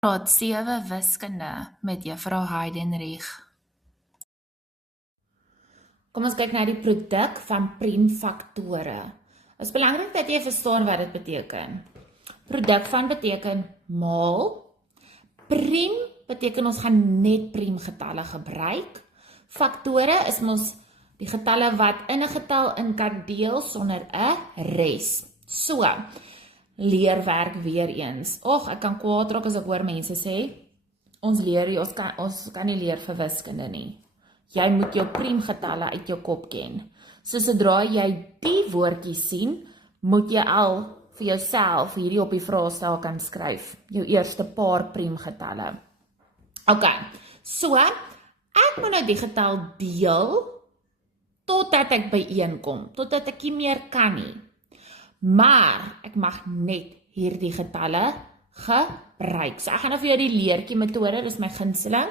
Graad 7 wiskunde met juffrou Heidenreich. Kom ons kyk na die produk van priemfaktore. Het is belangrik dat jy verstaan wat dit beteken. Produk van beteken maal. Priem beteken ons gaan net priemgetalle gebruik. Faktore is mos die getalle wat in 'n getal in kan deel sonder 'n res. So, leerwerk weer eens. Ek kan kwaad raak as ek hoor mense sê, ons kan nie leer vir wiskunde nie. Jy moet jou priemgetalle uit jou kop ken. So sodra jy die woordjie sien, moet jy al vir jouself hierdie op die vraestel kan skryf. Jou eerste paar priemgetalle. So ek moet nou die getal deel totdat ek by 1 kom, totdat ek nie meer kan nie. Maar ek mag net hierdie getalle gebruik. So ek gaan nou vir jou die leertjie metode, dis my gunsteling.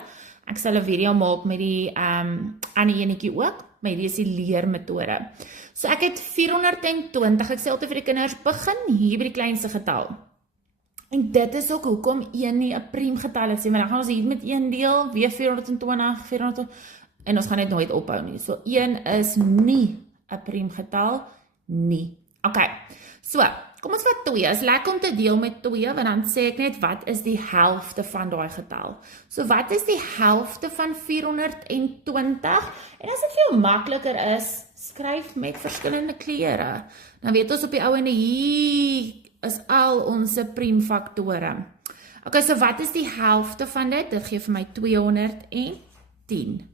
Ek sal 'n video maak met die ander enetjie ook, maar hierdie is die leermetode. So ek het 420, ek sê altyd vir die kinders, begin hier by die kleinste getal. En dit is ook hoekom 1 nie 'n priemgetal is, maar dan gaan ons hier met 1 deel, weer 420, 400, en ons gaan net nooit ophou nie. So 1 is nie 'n priemgetal nie. So, kom ons vat 2. Is lekker om te deel met 2, want dan sê ek net, wat is die helfte van daai getal? So, wat is die helfte van 420? En as dit vir jou makliker is, skryf met verskillende kleure. Dan weet ons op die ouende, hier is al ons priemfaktore. So wat is die helfte van dit? Dit gee vir my 210.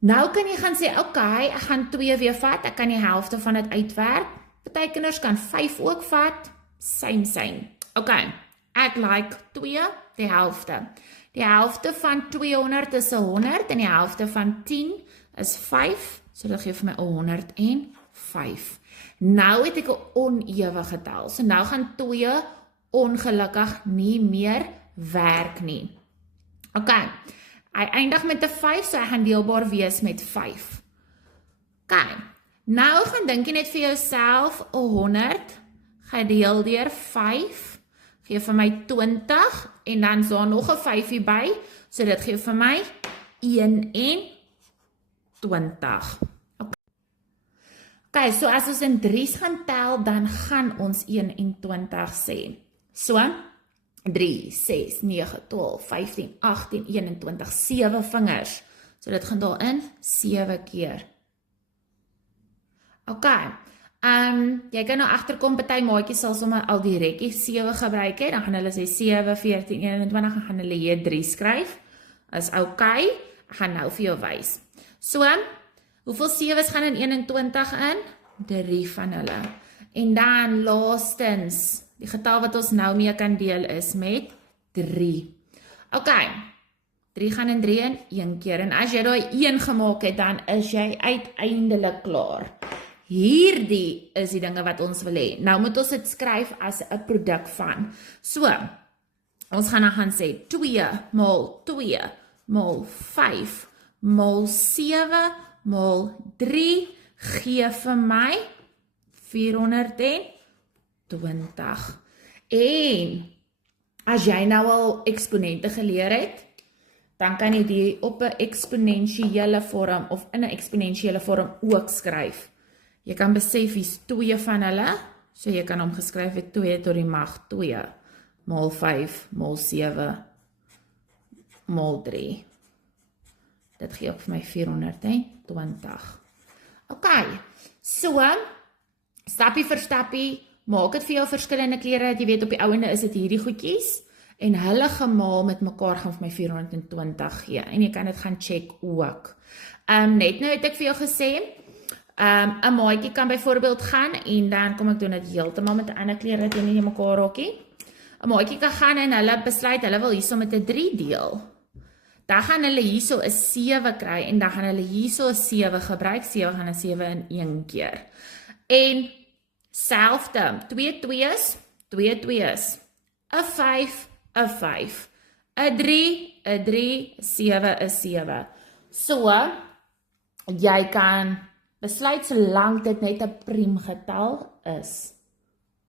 Nou kan jy gaan sê, ek gaan 2 weer vat, ek kan die helfte van dit uitwerk. Party kinders kan 5 ook vat, same. Ek like 2, die helfte. Die helfte van 200 is 100 en die helfte van 10 is 5, so dit gee vir my 105. Nou het ek 'n onewe getal, so nou gaan 2 ongelukkig nie meer werk nie. Hy eindig met 'n 5, so hy gaan deelbaar wees met 5. Nou gaan dink jy net vir jouself, 100 gedeel deur 5, gee vir my 20, en dan is daar nog 'n 5 hierby, so dit gee vir my 21. So as ons in 3's gaan tel, dan gaan ons 21 sê. So, 3, 6, 9, 12, 15, 18, 21, 7 vingers. So dit gaan daarin 7 keer. Jy kan nou agterkom, party maatjies sal sommer al die rekkie 7 gebruik het, dan gaan hulle sê 7, 14, 21, dan gaan hulle hier 3 skryf. Is ek gaan nou vir jou wys. So, hoeveel 7's gaan in 21 in? 3 van hulle. En dan laastens, die getal wat ons nou mee kan deel is met 3. 3 gaan in 3 in 1 keer. En as jy daai 1 gemaak het, dan is jy uiteindelik klaar. Hierdie is die dinge wat ons wil hê. Nou moet ons dit skryf as 'n produk van. So, ons gaan dan gaan sê 2 maal 2 maal 5 maal 7 maal 3 gee vir my 420. En as jy nou al eksponente geleer het, dan kan jy die op 'n eksponensiële vorm of in 'n eksponensiële vorm ook skryf. Jy kan besef hier's 2 van hulle, so jy kan hom geskryf het 2 tot die mag 2 maal 5 maal 7 maal 3. Dit gee op vir my 420. So, stappie vir stappie, maak dit vir jou verskillende kleure, dat jy weet op die ouende is dit hierdie goedjies, en hulle gemaal met mekaar gaan vir my 420 gee, en jy kan dit gaan check ook. Net nou het ek vir jou gesê, 'n maatjie kan byvoorbeeld gaan, en dan kom ek doen dit heeltemal met 'n ander kleur, dat jy nie mekaar raakie. 'n Maatjie kan gaan en hulle besluit, hulle wil hierso met 'n 3 deel. Dan gaan hulle hierso 'n 7 kry, en dan gaan hulle hierso 'n 7 gebruik, 7 gaan 'n 7 in 1 keer. En selfde, 2 2's, 2 2's, 'n 5, 'n 5, 'n 3, 'n 3, 7, 'n 7. So, jy kan besluit solank dit net 'n priemgetal is.